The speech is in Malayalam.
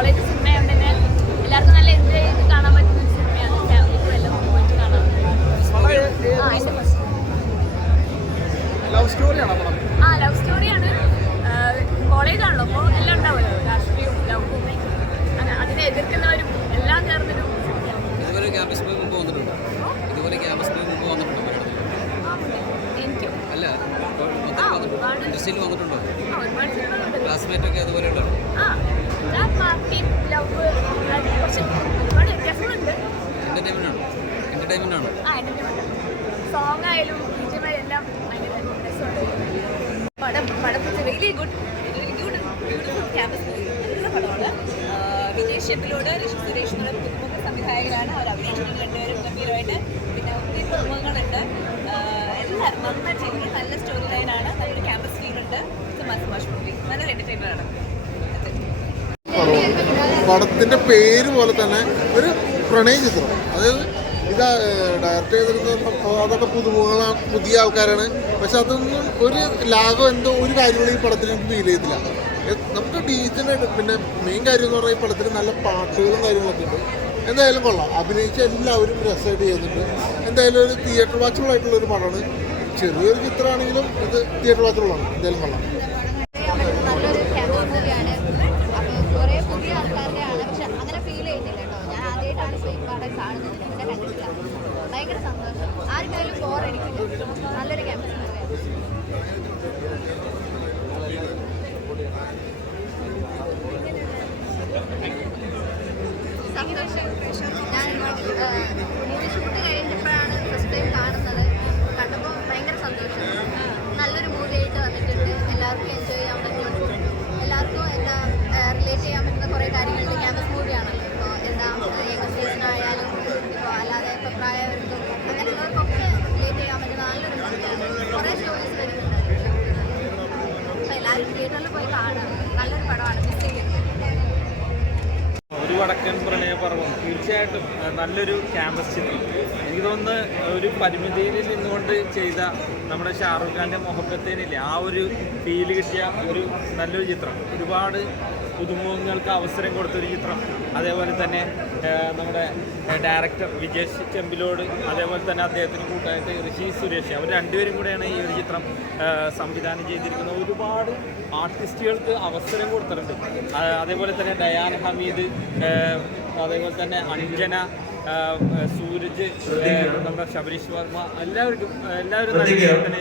കോളേജ് സിനിമയായതുകൊണ്ട് തന്നെ എല്ലാവർക്കും നല്ല എൻജോയ് ചെയ്ത് കാണാൻ പറ്റുന്ന ഒരു സിനിമയാണ്. ഫാമിലിക്കും എല്ലാം പോയിട്ട് കാണാൻ. ലവ് സ്റ്റോറിയാണോ പടം? ലവ് സ്റ്റോറിയാണ്. കോളേജാണല്ലോ, അപ്പോൾ എല്ലാം ഉണ്ടാവുമല്ലോ, രാഷ്ട്രീയവും ലവും അങ്ങനെ അതിനെ എതിർക്കുന്നവരും എല്ലാം ചേർന്നൊരു ഇതുപോലെ ക്യാമ്പസ് പോയി മുമ്പ് വന്നിട്ടുണ്ടോ? ഇതുപോലെ ക്യാമ്പസ് പോയി മുമ്പ് വന്നിട്ടുണ്ടോ? എനിക്കും അല്ല, ഇൻഡസ്ട്രിയിൽ വന്നിട്ടുണ്ടോ? ഒരുപാട് സിനിമകളുണ്ട്. ക്ലാസ്മേറ്റ് ഒക്കെ അതുപോലെ ഉണ്ടോ? പാർട്ടി ലവ് കുറച്ച് ഒരുപാട് വ്യത്യാസങ്ങളുണ്ട്. എന്റർടൈൻമെന്റ് ആണോ? എന്റർടൈൻമെന്റ് സോങ് ആയാലും എല്ലാം ഭയങ്കര രസമുണ്ട്. പടം really good beautiful campus movie. നല്ല പടമാണ്. വിജയ് ഷെബിലോട് ഋഷി സുരേഷ് എന്നുള്ള പുതുമുഖ സംവിധായകരാണ്. അവർ അഭിനയിച്ചിട്ടുണ്ട് രണ്ടുപേരും ഗംഭീരമായിട്ട്. പിന്നെ ഒത്തിരി പുതുമുഖങ്ങളുണ്ട്. എല്ലാവരും നന്നായിട്ട് ചെയ്യുന്നത്. നല്ല സ്റ്റോറി ലൈനാണ്. നല്ലൊരു ക്യാമ്പസ് ഫീലുണ്ട്. മൂവി നല്ലൊരു എന്റർടൈനർ ആണ്. പടത്തിന്റെ പേര് പോലെ തന്നെ ഒരു പ്രണയ ചിത്രം. അതായത് ഇത് ഡയറക്റ്റ് ചെയ്തിരുന്ന അതൊക്കെ പുതിയ ആൾക്കാരാണ്. പക്ഷെ അതൊന്നും ഒരു ലാഭം എന്തോ ഒരു കാര്യങ്ങളും ഈ പടത്തിൽ എനിക്ക് ഫീൽ ചെയ്തില്ല. നമുക്ക് ഡീസൻ്റ്. പിന്നെ മെയിൻ കാര്യം എന്ന് പറഞ്ഞാൽ ഈ പടത്തിൽ നല്ല പാട്ടുകളും കാര്യങ്ങളൊക്കെ ഉണ്ട്. എന്തായാലും കൊള്ളാം. അഭിനയിച്ച എല്ലാവരും രസമായിട്ട് ചെയ്യുന്നുണ്ട്. എന്തായാലും ഒരു തിയേറ്റർ വാച്ചബിൾ ആയിട്ടുള്ള ഒരു പടമാണ്. ചെറിയൊരു ചിത്രമാണെങ്കിലും ഇത് തിയേറ്റർ വാച്ചബിളാണ്. എന്തായാലും കൊള്ളാം. നല്ലൊരു ക്യാമ്പസ് മൂവിയാണ്. അപ്പോൾ കുറേ പുതിയ ആൾക്കാരുടെ ആണ്. പക്ഷെ അങ്ങനെ ഫീൽ ചെയ്യുന്നില്ല കേട്ടോ. ഞാൻ ആദ്യമായിട്ടാണ് ഇപ്പോൾ ഈ പടം കാണുന്നത്. പിന്നെ കണ്ടിട്ടില്ല. ഭയങ്കര സന്തോഷം. ആർക്കായാലും ബോറടിക്കില്ല. നല്ലൊരു ക്യാമ്പസ് മൂവിയാണ്. സന്തോഷം. ഞാൻ മൂവി ഷൂട്ട് കഴിഞ്ഞപ്പോഴാണ് ഫസ്റ്റ് ടൈം കാണുന്നത്. കണ്ടപ്പോൾ ഭയങ്കര സന്തോഷം. നല്ലൊരു മൂവി ആയിട്ട് വന്നിട്ടുണ്ട്. എല്ലാവർക്കും എൻജോയ് ചെയ്യാൻ പറ്റും. എല്ലാവർക്കും എന്താ റിലേറ്റ് ചെയ്യാൻ പറ്റുന്ന കുറേ കാര്യങ്ങളുണ്ട്. ക്യാമ്പസ് മൂവിയാണല്ലോ. ഇപ്പോൾ എന്താ യങ്സ്റ്റേഴ്സിനായാലും ഇപ്പോൾ അല്ലാതെ ഇപ്പോൾ പ്രായവർക്കും അങ്ങനെയുള്ളവർക്കൊക്കെ റിലേറ്റ് ചെയ്യാൻ പറ്റുന്ന നല്ലൊരു മൂവിയാണ്. കുറേ സ്റ്റോറീസ് വരുന്നുണ്ട്. അപ്പോൾ എല്ലാവരും തിയേറ്ററിൽ പോയി കാണുക. നല്ലൊരു പടമാണ്. മിസ് ചെയ്യുന്നത്. ഒരു വടക്കൻ പ്രണയപർവ്വം തീർച്ചയായിട്ടും നല്ലൊരു ക്യാമ്പസ് ചിത്രം. എനിക്ക് തോന്നുന്നു ഒരു പരിമിതിയിൽ നിന്നുകൊണ്ട് ചെയ്ത നമ്മുടെ ഷാറുഖ് ഖാൻ്റെ മൊഹബത്തേനില്ലേ, ആ ഒരു ഫീല് കിട്ടിയ ഒരു നല്ലൊരു ചിത്രം. ഒരുപാട് പുതുമുഖങ്ങൾക്ക് അവസരം കൊടുത്തൊരു ചിത്രം. അതേപോലെ തന്നെ നമ്മുടെ ഡയറക്ടർ വിജയ് ചെമ്പിലോട്, അതേപോലെ തന്നെ അദ്ദേഹത്തിന് കൂട്ടായിട്ട് ഋഷി സുരേഷ്, അവർ രണ്ടുപേരും കൂടെയാണ് ഈ ഒരു ചിത്രം സംവിധാനം ചെയ്തിരിക്കുന്നത്. ഒരുപാട് ആർട്ടിസ്റ്റുകൾക്ക് അവസരം കൊടുത്തിട്ടുണ്ട്. അതേപോലെ തന്നെ ഡയാൻ ഹമീദ്, അതേപോലെ തന്നെ അഞ്ജന, സൂരജ്, നമ്മുടെ ശബരീഷ് വർമ്മ, എല്ലാവരും നല്ല തന്നെ